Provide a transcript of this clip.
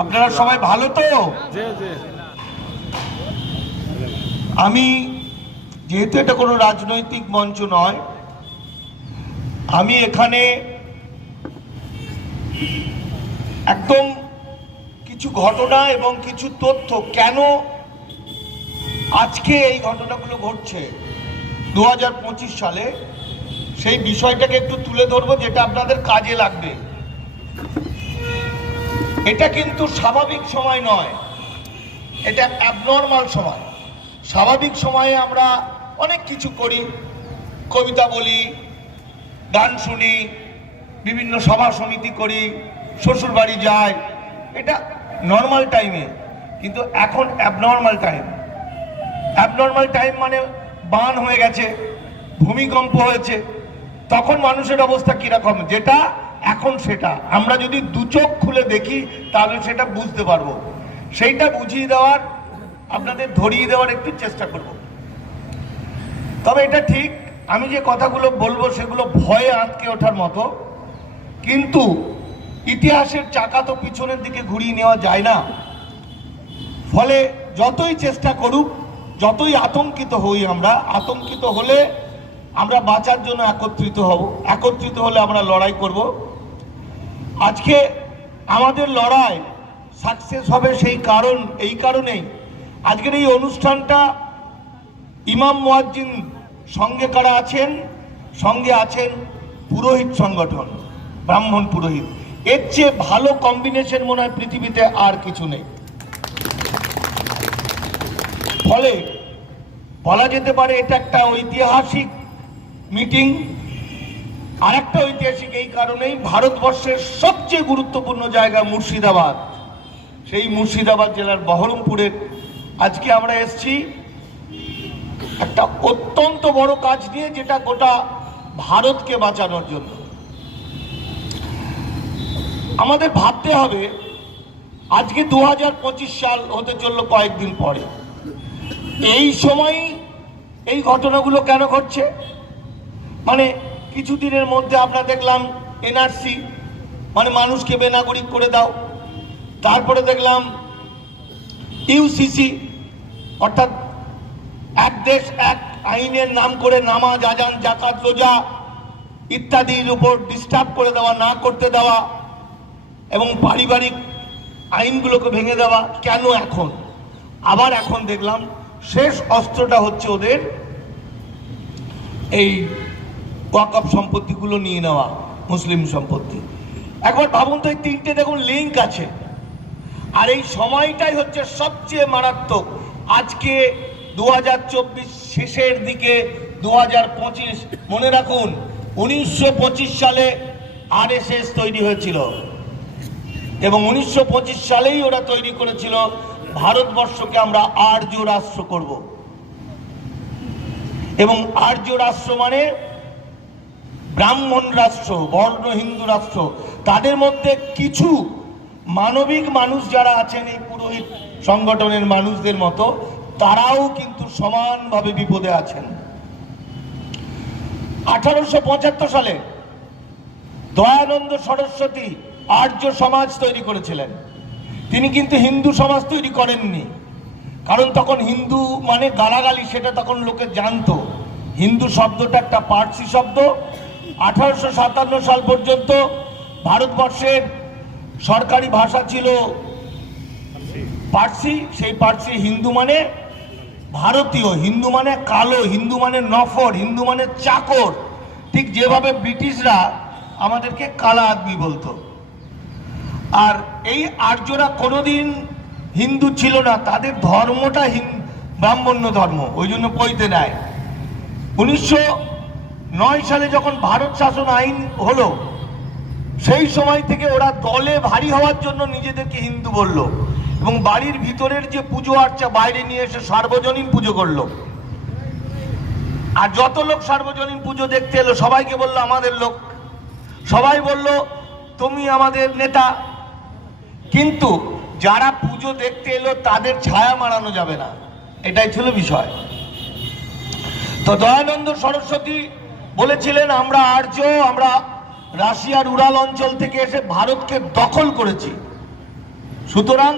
আপনারা সবাই ভালো তো? আমি যেহেতু এটা কোনো রাজনৈতিক মঞ্চ নয়, আমি এখানে একদম কিছু ঘটনা এবং কিছু তথ্য, কেন আজকে এই ঘটনাগুলো ঘটছে 2025 সালে, সেই বিষয়টাকে একটু তুলে ধরবো, যেটা আপনাদের কাজে লাগবে। এটা কিন্তু স্বাভাবিক সময় নয়, এটা অ্যাবনর্মাল সময়। স্বাভাবিক সময়ে আমরা অনেক কিছু করি, কবিতা বলি, গান শুনি, বিভিন্ন সভা সমিতি করি, শ্বশুর বাড়ি যাই, এটা নর্মাল টাইমে। কিন্তু এখন অ্যাবনর্মাল টাইম। অ্যাবনর্মাল টাইম মানে বান হয়ে গেছে, ভূমিকম্প হয়েছে, তখন মানুষের অবস্থা কিরকম, যেটা এখন সেটা আমরা যদি দু চোখ খুলে দেখি তাহলে সেটা বুঝতে পারবো। সেইটা বুঝিয়ে দেওয়ার, আপনাদের ধরিয়ে দেওয়ার একটু চেষ্টা করব। তবে এটা ঠিক, আমি যে কথাগুলো বলবো সেগুলো ভয়ে আটকে ওঠার মতো, কিন্তু ইতিহাসের চাকা তো পিছনের দিকে ঘুরিয়ে নেওয়া যায় না। ফলে যতই চেষ্টা করুক, যতই আতঙ্কিত হই, আমরা আতঙ্কিত হলে আমরা বাঁচার জন্য একত্রিত হব, একত্রিত হলে আমরা লড়াই করব। আজকে আমাদের লড়াই সাকসেস হবে এই কারণেই আজকের এই অনুষ্ঠানটা ইমাম মুয়াজ্জিন সঙ্গে কারা আছেন, সঙ্গে আছেন পুরোহিত সংগঠন, ব্রাহ্মণ পুরোহিত। এর চেয়ে ভালো কম্বিনেশন মনে হয় পৃথিবীতে আর কিছু নেই। ফলে বলা যেতে পারে এটা একটা ঐতিহাসিক মিটিং। আর একটা ঐতিহাসিক এই কারণেই, ভারতবর্ষের সবচেয়ে গুরুত্বপূর্ণ জায়গা মুর্শিদাবাদ, সেই মুর্শিদাবাদ জেলার বহরমপুরের আজকে আমরা এসেছি একটা অত্যন্ত বড় কাজ নিয়ে, যেটা গোটা ভারতকে বাঁচানোর জন্য। আমাদের ভাবতে হবে, আজকে 2025 সাল হতে চললো কয়েকদিন পরে, এই সময় এই ঘটনাগুলো কেন ঘটছে? মানে কিছুদিনের মধ্যে আমরা দেখলাম এনআরসি, মানে মানুষকে বেনাগরিক করে দাও। তারপরে দেখলাম ইউসিসি, অর্থাৎ এক দেশ এক আইনের নাম করে নামাজ, আজান, জাকাত, রোজা ইত্যাদির উপর ডিস্টার্ব করে দেওয়া, না করতে দেওয়া, এবং পারিবারিক আইনগুলোকে ভেঙে দেওয়া। কেন এখন? আবার এখন দেখলাম শেষ অস্ত্রটা হচ্ছে ওদের এই ওয়াকফ সম্পত্তিগুলো নিয়ে নেওয়া, মুসলিম সম্পত্তি। একবার ভাবুন তো, এই তিনটে দেখুন লিঙ্ক আছে। আর এই সময়টাই হচ্ছে সবচেয়ে মারাত্মক। আজকে 2024 শেষের দিকে 2025, মনে রাখুন 1925 সালে আরএসএস তৈরি হয়েছিল, এবং 1925 সালেই ওরা তৈরি করেছিল ভারতবর্ষকে আমরা আর্য রাষ্ট্র করব। এবং আর্য রাষ্ট্র মানে ব্রাহ্মণ রাষ্ট্র, বর্ণ হিন্দু রাষ্ট্র। তাদের মধ্যে কিছু মানবিক মানুষ যারা আছেন, এই পুরোহিত সংগঠনের মানুষদের মতো, তারাও কিন্তু সমানভাবে বিপদে আছেন। 1875 সালে দয়ানন্দ সরস্বতী আর্য সমাজ তৈরি করেছিলেন। তিনি কিন্তু হিন্দু সমাজ তৈরি করেননি, কারণ তখন হিন্দু মানে গালাগালি, সেটা তখন লোকে জানতো। হিন্দু শব্দটা একটা পার্সি শব্দ। 1857 সাল পর্যন্ত ভারতবর্ষের সরকারি ভাষা ছিল পার্সি। সেই পার্সি হিন্দু মানে ভারতীয়, হিন্দু মানে কালো, হিন্দু মানে নফর, হিন্দু মানে চাকর। ঠিক যেভাবে ব্রিটিশরা আমাদেরকে কালা আদমি বলতো। আর এই আর্যরা কোনোদিন হিন্দু ছিল না, তাদের ধর্মটা ব্রাহ্মণ্য ধর্ম, ওই জন্য পৈতে নেয়। 1909 সালে যখন ভারত শাসন আইন হলো, সেই সময় থেকে ওরা দলে ভারী হওয়ার জন্য নিজেদেরকে হিন্দু বলল, এবং বাড়ির ভিতরের যে পুজো আর্চা বাইরে নিয়ে এসে সার্বজনীন পুজো করলো। আর যত লোক সার্বজনীন পুজো দেখতে এলো, সবাইকে বললো আমাদের লোক, সবাই বলল তুমি আমাদের নেতা। কিন্তু যারা পুজো দেখতে এলো তাদের ছায়া মারানো যাবে না, এটাই ছিল বিষয়। তো দয়ানন্দ সরস্বতী বলেছিলেন, আমরা আর্য, আমরা রাশিয়ার উরাল অঞ্চল থেকে এসে ভারতকে দখল করেছি। সুতরাং